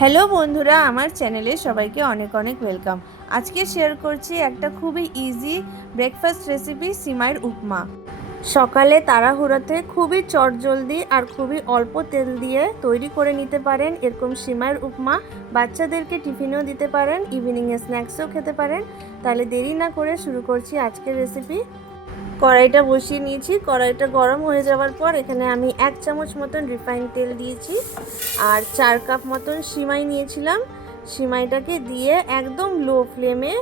Hello বন্ধুরা, আমার চ্যানেলে সবাইকে অনেক অনেক ওয়েলকাম। আজকে শেয়ার করছি একটা খুবই ইজি ব্রেকফাস্ট রেসিপি, সিমাইয়ের উপমা। সকালে তাড়াহুড়োতে খুবই চটজলদি আর খুবই অল্প তেল দিয়ে তৈরি করে নিতে পারেন এরকম সিমাইয়ের উপমা। বাচ্চাদেরকে টিফিনেও দিতে পারেন, ইভিনিংয়ে স্ন্যাক্সও খেতে পারেন। তাহলে দেরি না করে শুরু করছি আজকের রেসিপি। কড়াইটা বসিয়ে নিয়েছি। কড়াইটা গরম হয়ে যাওয়ার পর এখানে আমি 1 চামচ মতন রিফাইন্ড তেল দিয়েছি আর 4 কাপ মতন সিমাই নিয়েছিলাম। সিমাইটাকে দিয়ে একদম লো ফ্লেমে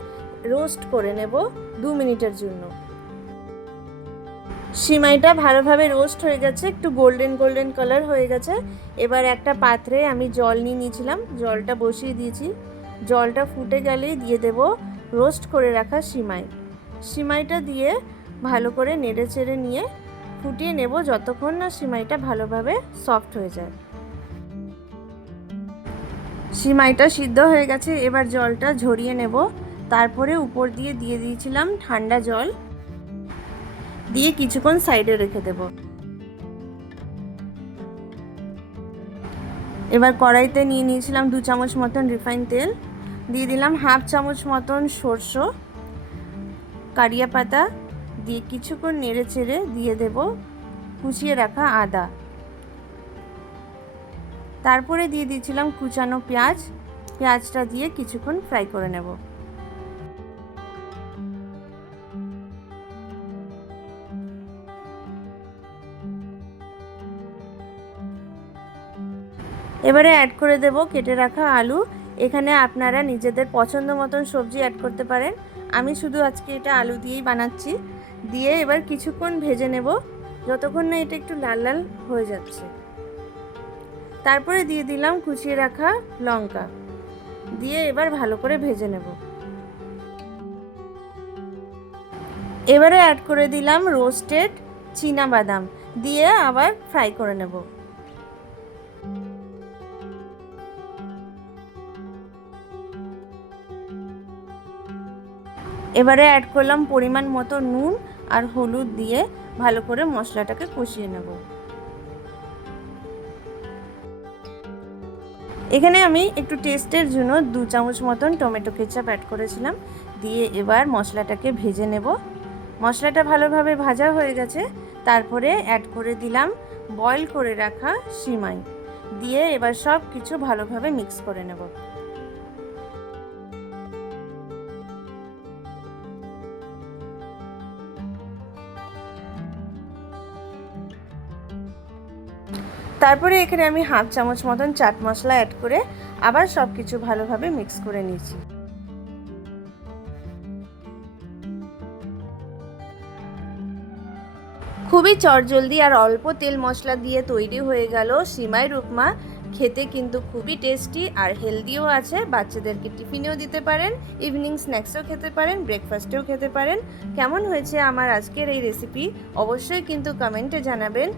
রোস্ট করে নেব 2 মিনিটের জন্য। সিমাইটা ভালোভাবে রোস্ট হয়ে গেছে, একটু গোল্ডেন গোল্ডেন কালার হয়ে গেছে। এবার একটা পাত্রে আমি জল নিয়ে নিয়েছিলাম, জলটা বসিয়ে দিয়েছি। জলটা ফুটে গেলেই দিয়ে দেব রোস্ট করে রাখা সিমাই। সিমাইটা দিয়ে ভালো করে নেড়ে চেড়ে নিয়ে ফুটিয়ে নেব যতক্ষণ না সিমাইটা ভালোভাবে সফট হয়ে যায়। সিমাইটা সিদ্ধ হয়ে গেছে, এবার জলটা ঝরিয়ে নেব। তারপরে উপর দিয়ে দিয়েছিলাম ঠান্ডা জল, দিয়ে কিছুক্ষণ সাইডে রেখে দেব। এবার কড়াইতে নিয়ে নিয়েছিলাম 2 চামচ মতন রিফাইন তেল, দিয়ে দিলাম 1/2 চামচ মতন সরষে, কারিয়া পাতা দিয়ে কিছুক্ষণ নেড়ে চেড়ে দিয়ে দেব কুচিয়ে রাখা আদা। তারপরে দিয়ে দিয়েছিলাম কুচানো পেঁয়াজ। পেঁয়াজটা দিয়ে কিছুক্ষণ ফ্রাই করে নেব। এবারে অ্যাড করে দেব কেটে রাখা আলু। এখানে আপনারা নিজেদের পছন্দ মতন সবজি অ্যাড করতে পারেন, আমি শুধু আজকে এটা আলু দিয়েই বানাচ্ছি। দিয়ে এবার কিছুক্ষণ ভেজে নেব যতক্ষণ না এটা একটু লাল লাল হয়ে যাচ্ছে। তারপরে দিয়ে দিলাম কুচিয়ে রাখা লঙ্কা, দিয়ে এবার ভালো করে ভেজে নেব। এবারে অ্যাড করে দিলাম রোস্টেড চীনা বাদাম, দিয়ে আবার ফ্রাই করে নেব। এবারে অ্যাড করলাম পরিমাণ মতো নুন আর হলুদ, দিয়ে ভালো করে মশলাটাকে কষিয়ে নেব। এখানে আমি একটু টেস্টের জন্য 2 চামচ মতন টমেটো কেচাপ অ্যাড করেছিলাম, দিয়ে এবার মশলাটাকে ভেজে নেব। মশলাটা ভালোভাবে ভাজা হয়ে গেছে, তারপরে অ্যাড করে দিলাম বয়েল করে রাখা সিমাই, দিয়ে এবার সব কিছু ভালোভাবে মিক্স করে নেব। তারপরে এখানে আমি 1/2 চামচ মতন চাট মশলা অ্যাড করে আবার সব কিছু ভালোভাবে মিক্স করে নিয়েছি। খুবই চটজলদি আর অল্প তেল মশলা দিয়ে তৈরি হয়ে গেল সিমাইয়ের উপমা। খেতে কিন্তু খুবই টেস্টি আর হেলদিও আছে। বাচ্চাদেরকে টিফিনেও দিতে পারেন, ইভিনিং স্ন্যাক্সও খেতে পারেন, ব্রেকফাস্টেও খেতে পারেন। কেমন হয়েছে আমার আজকের এই রেসিপি অবশ্যই কিন্তু কমেন্টে জানাবেন।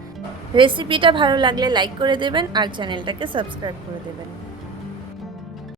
রেসিপিটা ভালো লাগলে লাইক করে দেবেন আর চ্যানেলটাকে সাবস্ক্রাইব করে দেবেন।